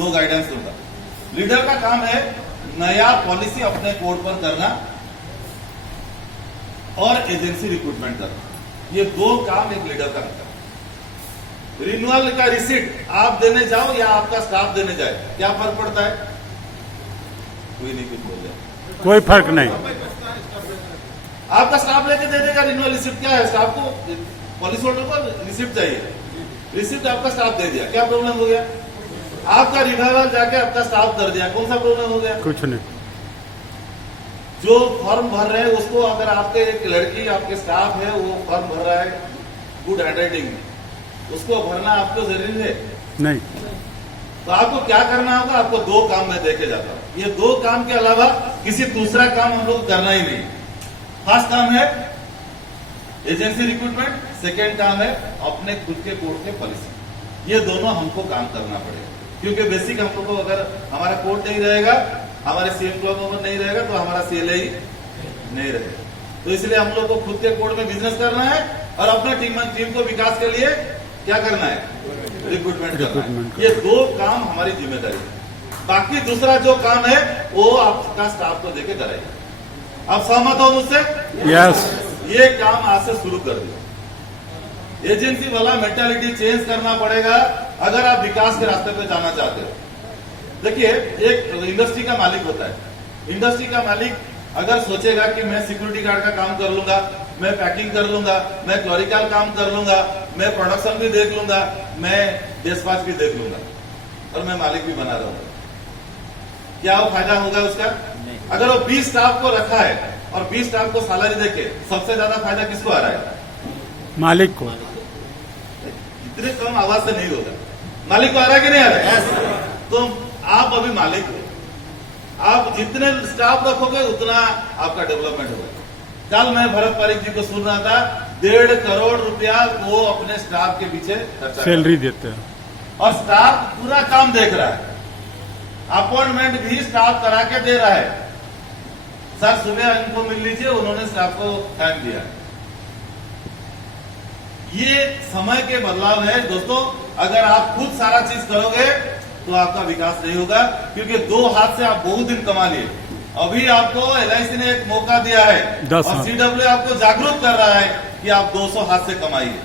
दो गाइडेंस होगा। लीडर का काम है नया पॉलिसी अपने कोड पर करना और एजेंसी रिक्रूटमेंट करना। ये दो काम एक लीडर का होता है। रिन्यूअल का रिसीट आप देने जाओ या आपका स्टाफ देने जाए, क्या फर्क पड़ता है? कोई नहीं कुछ बोल जाए, कोई फर्क नहीं। आपका स्टाफ लेके दे देगा रिन्यूअल रिसिप्ट। क्या है, स्टाफ को पॉलिसी होल्डर को रिसिप्ट चाहिए, रिसिप्ट आपका स्टाफ दे दिया, क्या प्रॉब्लम हो गया? आपका रिन्यूअल जाके आपका स्टाफ कर दिया, कौन सा प्रॉब्लम हो गया? कुछ नहीं। जो फॉर्म भर रहे हैं उसको, अगर आपके एक लड़की आपके स्टाफ है वो फॉर्म भर रहा है गुड हैंडराइटिंग में, उसको भरना आपको जरूरी है? नहीं। तो आपको क्या करना होगा? आपको दो काम में देखे जाता हूं, ये दो काम के अलावा किसी दूसरा काम हम लोग करना ही नहीं। फर्स्ट काम है एजेंसी रिक्रूटमेंट, सेकेंड काम है अपने खुद के कोड के पॉलिसी। ये दोनों हमको काम करना पड़ेगा, क्योंकि बेसिक हम लोग को अगर हमारा कोड नहीं रहेगा, हमारे सीएम क्लब मेंबर नहीं रहेगा, तो हमारा सीएलए ही नहीं रहेगा। तो इसलिए हम लोग को खुद के कोड में बिजनेस करना है और अपने टीम को विकास के लिए क्या करना है? रिक्रूटमेंट करना है। ये दो काम हमारी जिम्मेदारी है। बाकी दूसरा जो काम है वो आपका स्टाफ को देके कराएगा। आप सहमत हो मुझसे? यस। ये काम आज से शुरू कर दिया। एजेंसी वाला मेंटालिटी चेंज करना पड़ेगा अगर आप विकास के रास्ते पे जाना चाहते हो। देखिए, एक इंडस्ट्री का मालिक होता है। इंडस्ट्री का मालिक अगर सोचेगा कि मैं सिक्योरिटी गार्ड का काम कर लूंगा, मैं पैकिंग कर लूंगा, मैं क्लरिकल काम कर लूंगा, मैं प्रोडक्शन भी देख लूंगा, मैं डिस्पैच भी देख लूंगा और मैं मालिक भी बना रहूंगा, क्या वो फायदा होगा उसका? अगर वो 20 स्टाफ को रखा है और 20 स्टाफ को सैलरी देके सबसे ज्यादा फायदा किसको आ रहा है? मालिक को। इतने कम आवाज से नहीं होगा। मालिक को आ रहा है कि नहीं आ रहा है? तो आप अभी मालिक हो, आप जितने स्टाफ रखोगे उतना आपका डेवलपमेंट होगा। कल मैं भरत पारिक जी को सुन रहा था, 1.5 करोड़ रुपया वो अपने स्टाफ के पीछे खर्चा सैलरी देते हैं और स्टाफ पूरा काम देख रहा है। अपॉइंटमेंट भी स्टाफ करा के दे रहा है। सर सुबह इनको मिल लीजिए, उन्होंने स्टाफ को टाइम दिया। ये समय के बदलाव है दोस्तों। अगर आप खुद सारा चीज करोगे तो आपका विकास नहीं होगा, क्योंकि दो हाथ से आप बहुत दिन कमा लिए। अभी आपको एलआईसी ने एक मौका दिया है और सीडब्ल्यू आपको जागरूक कर रहा है कि आप 200 हाथ से कमाइए।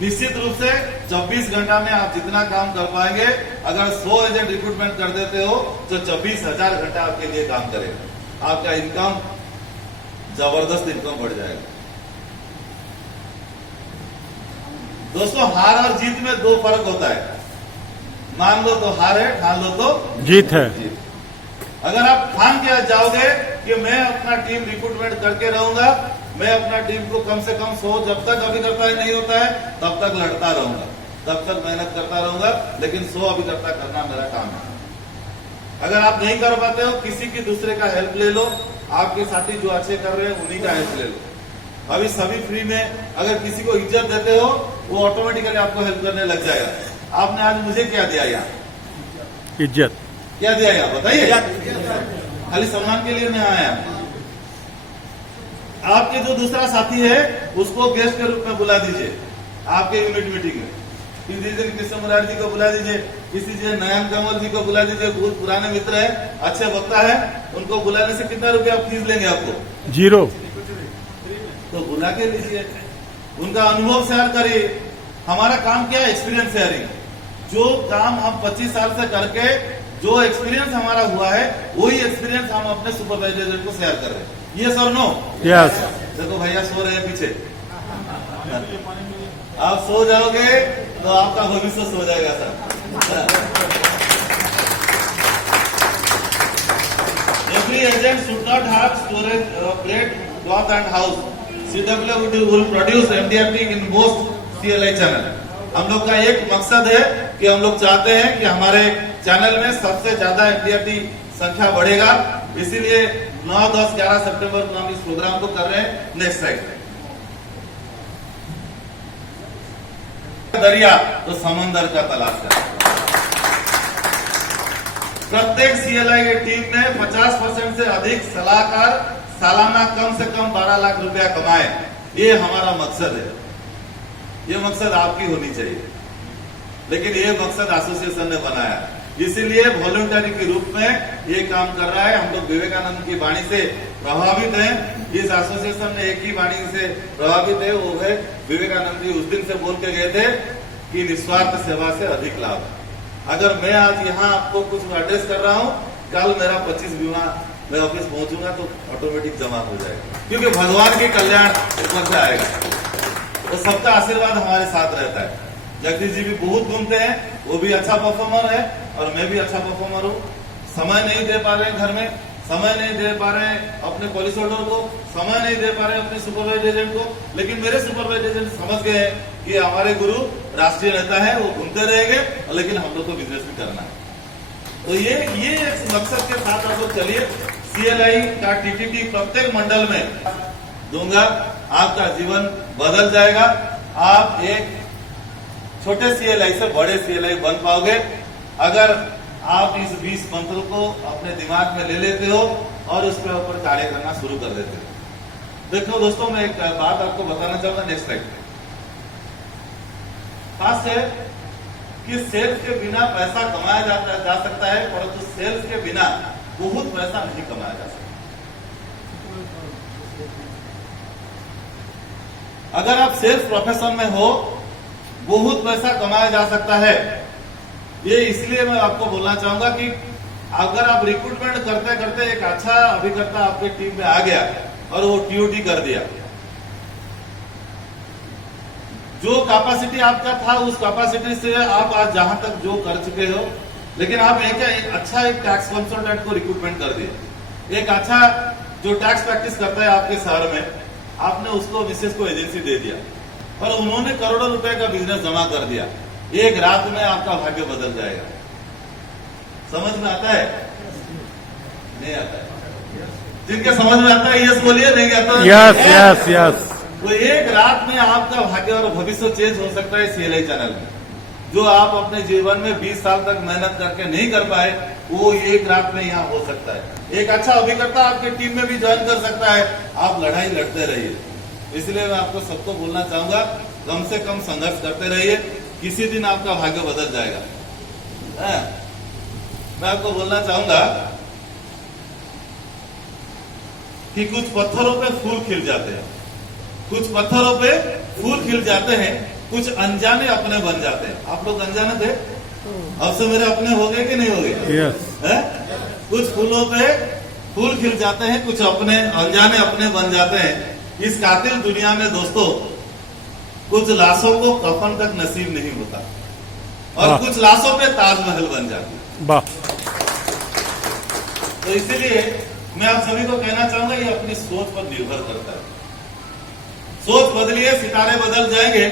निश्चित रूप से 24 घंटा में आप जितना काम कर पाएंगे, अगर 100 एजेंट रिक्रूटमेंट कर देते हो तो 24,000 घंटा आपके लिए काम करेगा। आपका इनकम जबरदस्त इनकम बढ़ जाएगा। दोस्तों, हार और जीत में दो फर्क होता है। मान लो तो हार है, ठान लो तो जीत है। अगर आप ठान के जाओगे कि मैं अपना टीम रिक्रूटमेंट करके रहूंगा, मैं अपना टीम को कम से कम 100 जब तक अभिकर्ता नहीं होता है तब तक लड़ता रहूंगा, तब तक मेहनत करता रहूंगा, लेकिन 100 अभिकर्ता करना मेरा काम है। अगर आप नहीं कर पाते हो, किसी की दूसरे का हेल्प ले लो। आपके साथी जो अच्छे कर रहे हैं उन्हीं का हेल्प ले लो। अभी सभी फ्री में अगर किसी को इज्जत देते हो, वो ऑटोमेटिकली आपको हेल्प करने लग जाएगा। आपने आज मुझे क्या दिया यहाँ? इज्जत। क्या दिया यहाँ बताइए? खाली सम्मान के लिए मैं आया। आपके जो दूसरा साथी है उसको गेस्ट के रूप में बुला दीजिए आपके यूनिट मीटिंग में। किसी दिन कृष्ण मुरारी जी को बुला दीजिए, किसी दिन नयन कमल जी को बुला दीजिए, बहुत पुराने मित्र है, अच्छे वक्ता है। उनको बुलाने से कितना रुपया फीस लेंगे आपको? 0। तो बुला के लीजिए, उनका अनुभव शेयर करिए। हमारा काम क्या है? Experience sharing. जो काम हम 25 साल से करके जो एक्सपीरियंस हमारा हुआ है, वही एक्सपीरियंस हम अपने सुपरवाइजर को शेयर कर रहे हैं। ये सर नो? यस। देखो भैया सो रहे हैं पीछे। आप सो जाओगे तो आपका भविष्य सो जाएगा sir. Every agent should not have storage plate, cloth and house. CW will produce MDRT in most CLI channel. हम लोग का एक मकसद है कि हम लोग चाहते हैं कि हमारे चैनल में सबसे ज्यादा MDRT संख्या बढ़ेगा। इसीलिए 9, 10, 11 सितंबर को हम इस प्रोग्राम को कर रहे हैं। नेक्स्ट साइड दरिया तो समंदर का तलाश है। प्रत्येक CLI की टीम में 50% से अधिक सलाहकार सालाना कम से कम 12 लाख रुपया कमाए। ये हमारा मकसद है। ये मकसद आपकी होनी चाहिए। लेकिन ये मकसद एसोसिएशन ने बनाया, इसीलिए वॉलंटरी के रूप में ये काम कर रहा है। हम लोग विवेकानंद की वाणी से प्रभावित हैं। इस एसोसिएशन ने एक ही वाणी से प्रभावित है, वो है विवेकानंद जी उस दिन से बोल के गए थे कि निस्वार्थ सेवा से अधिक लाभ। अगर मैं आज यहाँ आपको कुछ एड्रेस कर रहा हूँ, कल मेरा 25 बीमा मैं ऑफिस पहुंचूंगा तो ऑटोमेटिक जमा हो जाएगा, क्योंकि भगवान के कल्याण ऊपर से आएगा, तो सबका आशीर्वाद हमारे साथ रहता है। जगदीश जी भी बहुत घूमते हैं, वो भी अच्छा परफॉर्मर है और मैं भी अच्छा परफॉर्मर हूँ। समय नहीं दे पा रहे हैं घर में, समय नहीं दे पा रहे हैं अपने पॉलिसी होल्डर को, समय नहीं दे पा रहे हैं अपने सुपरवाइजर एजेंट को, लेकिन मेरे सुपरवाइजर एजेंट समझ गए हैं कि हमारे गुरु राष्ट्रीय नेता है, वो घूमते रहेंगे, लेकिन हम लोग को बिजनेस भी करना है। तो ये मकसद के साथ आप लोग चलिए। CLI का TTT प्रत्येक मंडल में दूंगा, आपका जीवन बदल जाएगा। आप एक छोटे CLI से बड़े CLI बन पाओगे अगर आप इस 20 मंत्रों को अपने दिमाग में ले लेते हो और उसके ऊपर कार्य करना शुरू कर देते हो। देखो दोस्तों, मैं एक बात आपको बताना चाहूंगा। Next slide. खास है कि सेल्स के बिना पैसा कमाया जा सकता है, परंतु सेल्स के बिना बहुत पैसा नहीं कमाया जा सकता। अगर आप सेल्स प्रोफेशन में हो, बहुत पैसा कमाया जा सकता है। ये इसलिए मैं आपको बोलना चाहूंगा कि अगर आप रिक्रूटमेंट करते करते एक अच्छा अभिकर्ता आपके टीम में आ गया और वो TOT कर दिया, जो कैपेसिटी आपका था उस कैपेसिटी से आप आज जहां तक जो कर चुके हो, लेकिन आप एक अच्छा एक टैक्स कंसल्टेंट को रिक्रूटमेंट कर दिया, एक अच्छा जो टैक्स प्रैक्टिस करता है आपके शहर में, आपने उसको मिसेस को एजेंसी दे दिया और उन्होंने करोड़ों रुपए का बिजनेस जमा कर दिया। एक रात में आपका भाग्य बदल जाएगा। समझ में आता है? नहीं आता है? जिनके समझ में आता है यस बोलिए, नहीं आता? Yes yes yes. तो एक रात में आपका भाग्य और भविष्य चेंज हो सकता है CLI चैनल में। जो आप अपने जीवन में 20 साल तक मेहनत करके नहीं कर पाए, वो एक रात में यहाँ हो सकता है। एक अच्छा अभिकर्ता आपके टीम में भी ज्वाइन कर सकता है। आप लड़ाई लड़ते रहिए। इसलिए मैं आपको सबको बोलना चाहूंगा, कम से कम संघर्ष करते रहिए, किसी दिन आपका भाग्य बदल जाएगा। मैं आपको बोलना चाहूंगा कि कुछ पत्थरों पे फूल खिल जाते हैं, कुछ पत्थरों पे फूल खिल जाते हैं, कुछ अनजाने अपने बन जाते हैं। आप लोग अनजाने थे, अब से मेरे अपने हो गए कि नहीं हो गए? यस। कुछ फूलों पे फूल खिल जाते हैं, कुछ अपने अनजाने अपने बन जाते हैं। इस कातिल दुनिया में दोस्तों, कुछ लाशों को कफन तक नसीब नहीं होता और कुछ लाशों पे ताजमहल बन जाती है। वाह। तो इसीलिए मैं आप सभी को कहना चाहूंगा, ये अपनी सोच पर निर्भर करता है। सोच बदलिए, सितारे बदल जाएंगे।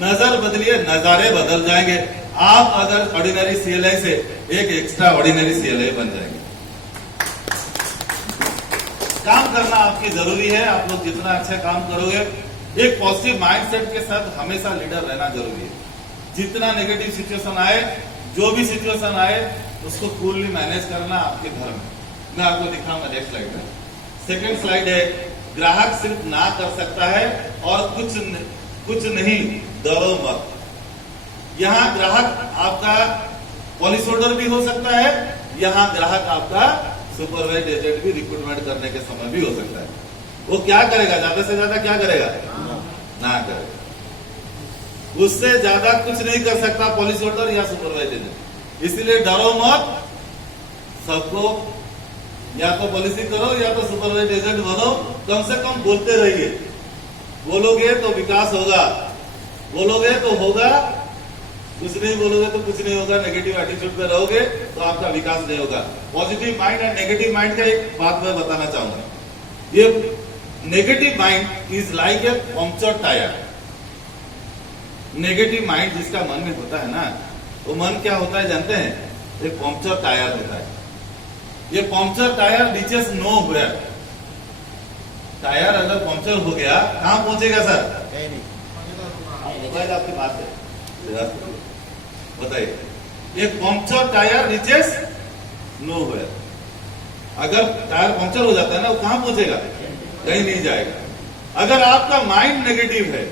नजर बदलिए, नजारे बदल जाएंगे। आप अगर ऑर्डिनरी CLI से एक एक्स्ट्रा ऑर्डिनरी CLI बन जाएंगे। काम करना आपकी जरूरी है। आप लोग जितना अच्छा काम करोगे, एक पॉजिटिव माइंडसेट के साथ हमेशा लीडर रहना जरूरी है। जितना नेगेटिव सिचुएशन आए, जो भी सिचुएशन आए, उसको कूलली मैनेज करना आपके घर में। मैं आपको दिखाऊंगा नेक्स्ट स्लाइड में। सेकेंड स्लाइड है, ग्राहक सिर्फ ना कर सकता है और कुछ नहीं, डरो मत। यहाँ ग्राहक आपका पॉलिसी होल्डर भी हो सकता है, यहाँ ग्राहक आपका सुपरवाइज एजेंट भी रिक्रूटमेंट करने के समय भी हो सकता है। वो क्या करेगा? ज्यादा से ज्यादा क्या करेगा? ना करेगा। उससे ज्यादा कुछ नहीं कर सकता पॉलिसी होल्डर या सुपरवाइज एजेंट। इसलिए डरो मत। सबको या तो पॉलिसी करो या तो सुपरवाइज एजेंट बनो। कम से कम बोलते रहिए। बोलोगे तो विकास होगा, बोलोगे तो होगा, कुछ नहीं बोलोगे तो कुछ नहीं होगा। नेगेटिव एटीट्यूड पे रहोगे तो आपका विकास नहीं होगा। Positive mind and negative mind का एक बात मैं बताना चाहूंगा। ये negative mind is like a puncture tyre. Negative mind जिसका मन में होता है ना, वो मन क्या होता है जानते हैं? एक पंक्चर टायर होता है। ये puncture tyre reaches nowhere. Tyre अगर पंक्चर हो गया, कहां पहुंचेगा सर? मोबाइल आपके पास है, बताइए। ये puncture tyre reaches nowhere. अगर टायर पंक्चर हो जाता है ना, वो कहां पहुंचेगा? कहीं नहीं जाएगा। अगर आपका माइंड नेगेटिव है,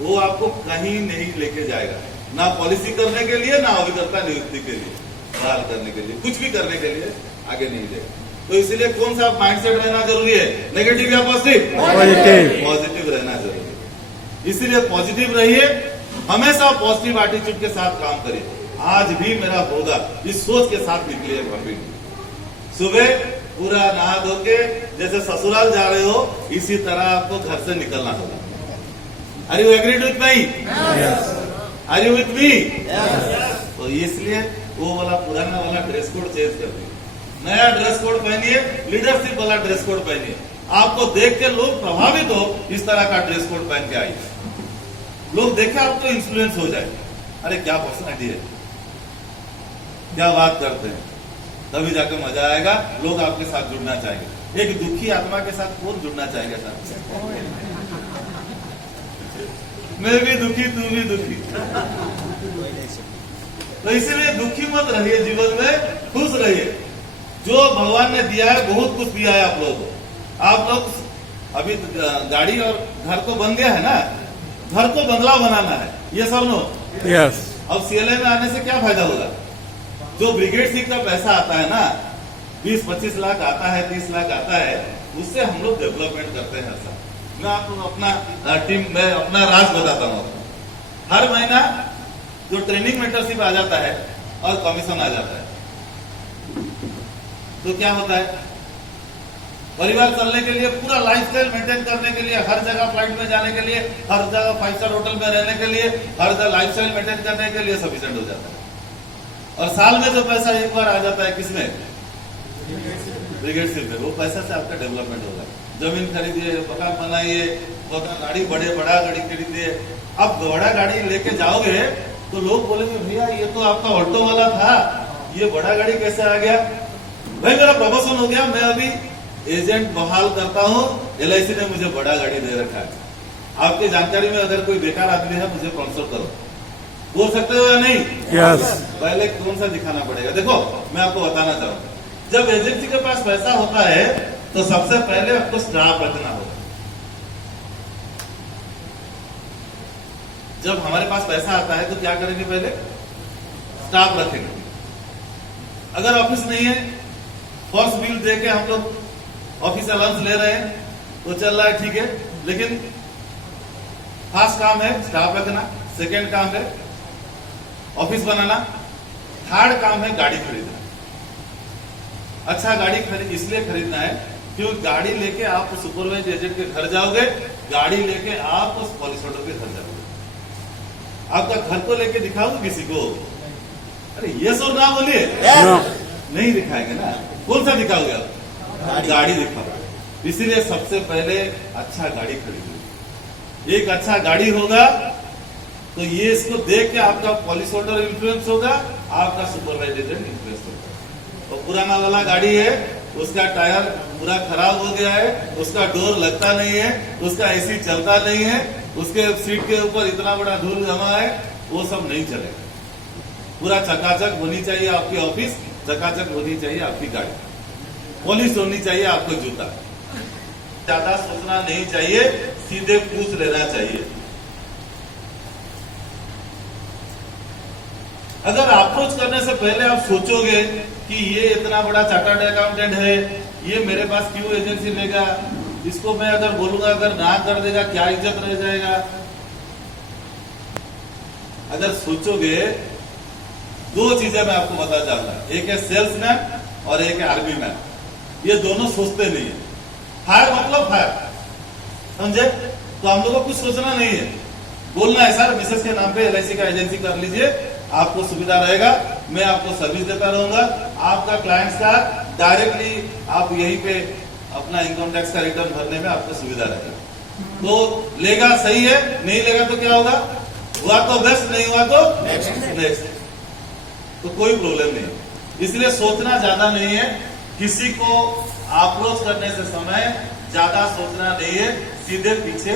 वो आपको कहीं नहीं लेके जाएगा। ना पॉलिसी करने के लिए, ना अभिकर्ता नियुक्ति के लिए, बहाल करने के लिए, कुछ भी करने के लिए आगे नहीं जाएगा। तो इसीलिए कौन सा माइंडसेट रहना जरूरी है, नेगेटिव या पॉजिटिव? पॉजिटिव। पॉजिटिव रहना जरूरी है। इसीलिए पॉजिटिव रहिए, हमेशा पॉजिटिव एटीट्यूड के साथ काम करिए। आज भी मेरा होगा, इस सोच के साथ निकलिए घर पे। सुबह पूरा नहा धो के जैसे ससुराल जा रहे हो, इसी तरह आपको घर से निकलना होगा। Are you agreed with me? Are you with me? तो इसलिए वो वाला पुराना वाला ड्रेस कोड चेंज कर दिए, नया ड्रेस कोड पहनिए, लीडरशिप वाला ड्रेस कोड पहनिए। आपको देख के लोग प्रभावित हो, इस तरह का ड्रेस कोड पहन के आइए। लोग देखे आपको इन्फ्लुएंस हो जाए, अरे क्या पर्सनैलिटी है, क्या बात करते हैं, तभी जाकर मजा आएगा, लोग आपके साथ जुड़ना चाहेंगे। एक दुखी आत्मा के साथ कौन जुड़ना चाहेगा साथ? मैं भी दुखी, तू भी दुखी। तो इसीलिए दुखी मत रहिए, जीवन में खुश रहिए। जो भगवान ने दिया है, बहुत कुछ दिया है आप लोगों को। आप लोग अभी गाड़ी और घर को बन गया है ना, घर को बंगला बनाना है, ये सब नो। यस। अब सीएलए में आने से क्या फायदा होगा? जो ब्रिगेड सीट का पैसा आता है ना, 20-25 लाख आता है, 30 लाख आता है, उससे हम लोग डेवलपमेंट करते हैं। ऐसा मैं आपको अपना टीम में अपना राज बताता हूँ। हर महीना जो ट्रेनिंग मेंटरशिप आ जाता है और कमीशन आ जाता है, तो क्या होता है, परिवार चलने के लिए, पूरा लाइफस्टाइल मेंटेन करने के लिए, हर जगह फ्लाइट में जाने के लिए, हर जगह 5 स्टार होटल में रहने के लिए, हर जगह लाइफस्टाइल मेंटेन करने के लिए सफिशिएंट हो जाता है। और साल में जो पैसा एक बार आ जाता है, किसमें? ब्रिगेड सीट में। वो पैसा से आपका डेवलपमेंट होगा। जमीन खरीदिए, मकान बनाइए, गाड़ी बड़ा गाड़ी खरीदिए। अब बड़ा गाड़ी लेके जाओगे तो लोग बोलेंगे, भैया ये तो आपका ऑल्टो वाला था, ये बड़ा गाड़ी कैसे आ गया? भाई मेरा प्रमोशन हो गया, मैं अभी एजेंट बहाल करता हूँ, एलआईसी ने मुझे बड़ा गाड़ी दे रखा है। आपकी जानकारी में अगर कोई बेकार आदमी है, मुझे स्पॉन्सर करो, बोल सकते हो या नहीं? यस। पहले कौन सा दिखाना पड़ेगा? देखो मैं आपको बताना चाहूँ, जब एजेंसी के पास पैसा होता है तो सबसे पहले आपको स्टाफ रखना होगा। जब हमारे पास पैसा आता है तो क्या करेंगे? पहले स्टाफ रखेंगे। अगर ऑफिस नहीं है, फर्स्ट बिल दे के हम लोग ऑफिस अलाउंस ले रहे हैं तो चल रहा है, ठीक है, लेकिन फर्स्ट काम है स्टाफ रखना, सेकेंड काम है ऑफिस बनाना, थर्ड काम है गाड़ी खरीदना। अच्छा गाड़ी इसलिए खरीदना है क्योंकि गाड़ी लेके आप सुपरवाइज एजेंट के घर जाओगे, गाड़ी लेके आप उस पॉलिसी होल्डर के घर जाओगे, आपका घर को लेके दिखाओगे किसी को? अरे यस और ना बोलिए। नहीं दिखाएंगे ना, कौन सा दिखाओगे आप? गाड़ी दिखाओगे। इसीलिए सबसे पहले अच्छा गाड़ी खरीदो। एक अच्छा गाड़ी होगा तो ये इसको देख के आपका पॉलिसी होल्डर इन्फ्लुएंस होगा, आपका सुपरवाइजर एजेंट इन्फ्लुएंस होगा। और पुराना वाला गाड़ी है, उसका टायर पूरा खराब हो गया है, उसका डोर लगता नहीं है, उसका एसी चलता नहीं है, उसके सीट के ऊपर इतना बड़ा धूल जमा है, वो सब नहीं चलेगा। पूरा चकाचक होनी चाहिए आपकी ऑफिस, चकाचक होनी चाहिए आपकी गाड़ी, पॉलिश होनी चाहिए आपको जूता। ज्यादा सोचना नहीं चाहिए, सीधे पूछ लेना चाहिए। अगर अप्रोच करने से पहले आप सोचोगे कि ये इतना बड़ा चार्टर्ड अकाउंटेंट है, ये मेरे पास क्यों एजेंसी लेगा, इसको मैं अगर बोलूंगा अगर ना कर देगा क्या इज्जत रह जाएगा। अगर सोचोगे, दो चीजें मैं आपको बता चाहूंगा, एक है सेल्समैन और एक है आर्मी मैन। ये दोनों सोचते नहीं है। फायर मतलब फायर, समझे? तो हम लोगों को कुछ सोचना नहीं है, बोलना है सर मिसेस के नाम पे एलआईसी का एजेंसी कर लीजिए, आपको सुविधा रहेगा, मैं आपको सर्विस देता रहूंगा, आपका क्लाइंट्स का डायरेक्टली आप यहीं पे अपना इनकम टैक्स का रिटर्न भरने में आपको सुविधा रहेगा। तो लेगा सही है, नहीं लेगा तो क्या होगा? हुआ तो बेस्ट, नहीं हुआ तो नेक्स्ट। तो कोई प्रॉब्लम नहीं। इसलिए सोचना ज्यादा नहीं है, किसी को अप्रोच करने से समय ज्यादा सोचना नहीं है, सीधे पीछे